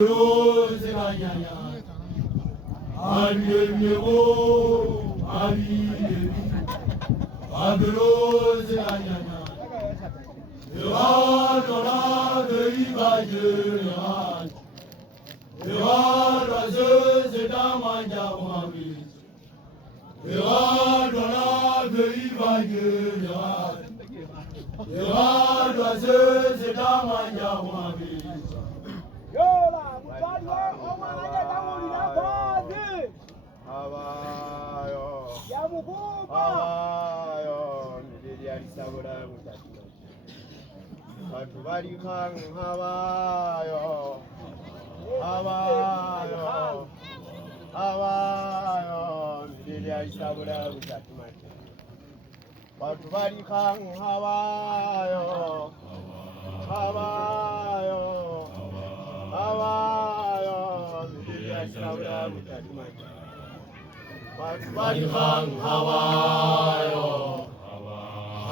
Rose Ranyanya, Abiyewo, Abiyewi, Rose Ranyanya, Ewa Deibaye, Ewa Rose Damanja Wabi, Ewa Deibaye, Ewa Rose Damanja Wabi. Yola, mutaliwe, omwanaje tamulira pasi. Abayo. Ya mukupa. Abayo. Ndiri alisabula mutati. Batu bali kang abayo. Abayo. Abayo. Ndiri alisabula mutati. Batu bali kang abayo. Abayo. Abayo, ndiri alisabula mutati. Batu bali kang abayo.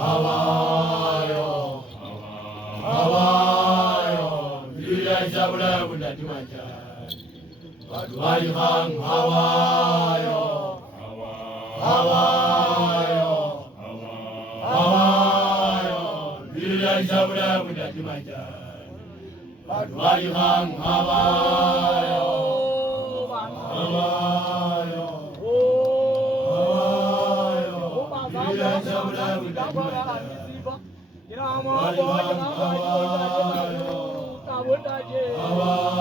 Hawayo, Hawayo, Lilia Jabla with the Dimaja. But why hang Hawayo, Hawayo, Hawayo, Lilia Jabla with the Dimaja. But why hang Hawayo, Hawayo, Hawayo,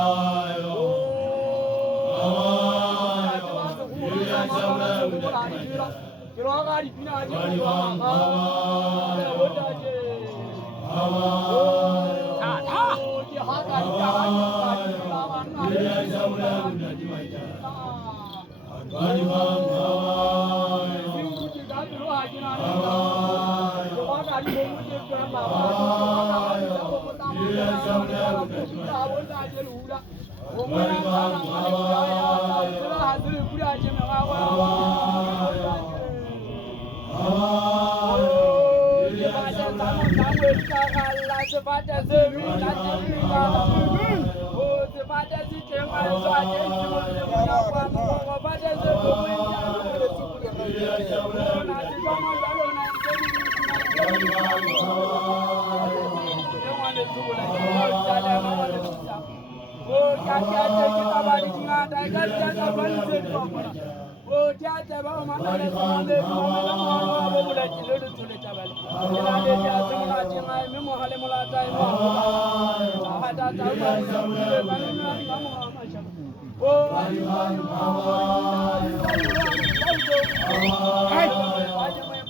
Lilia Jabla with the Dimaja.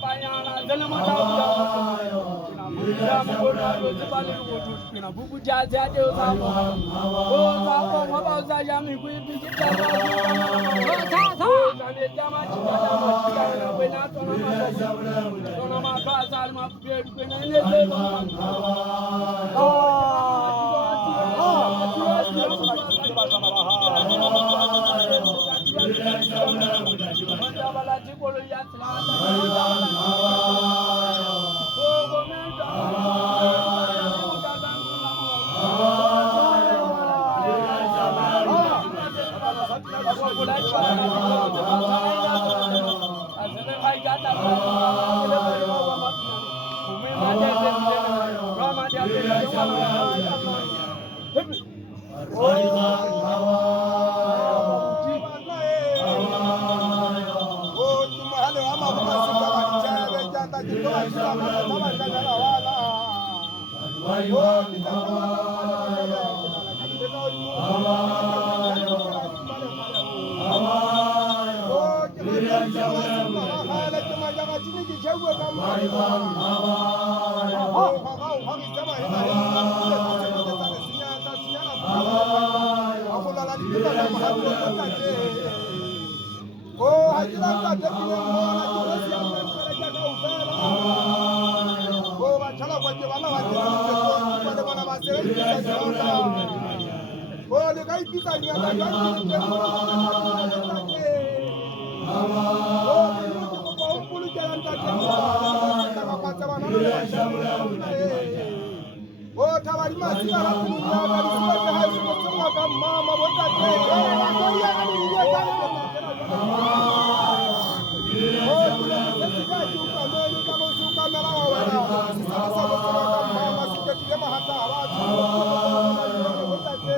Oh, tawari masi wala kununya bali sura hai sura kama mama bota te. Ngoja adunia kama. Oh, tunasema juka mbele kama usuka na wala. Sasa sura kama mama sitatia mahata watu. Bota te.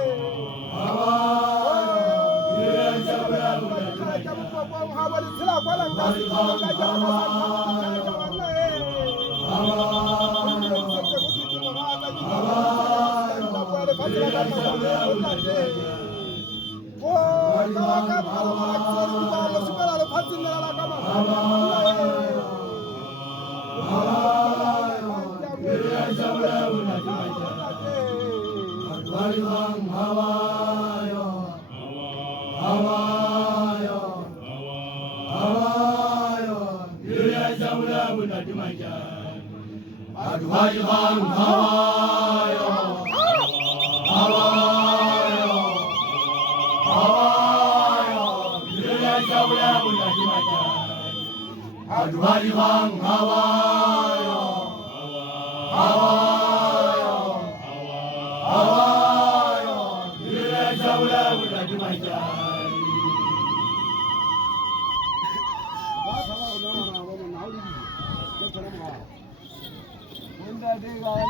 Hawali sila kwa ngasi kwa Hãy subscribe cho kênh Ghiền Mì Gõ để không bỏ lỡ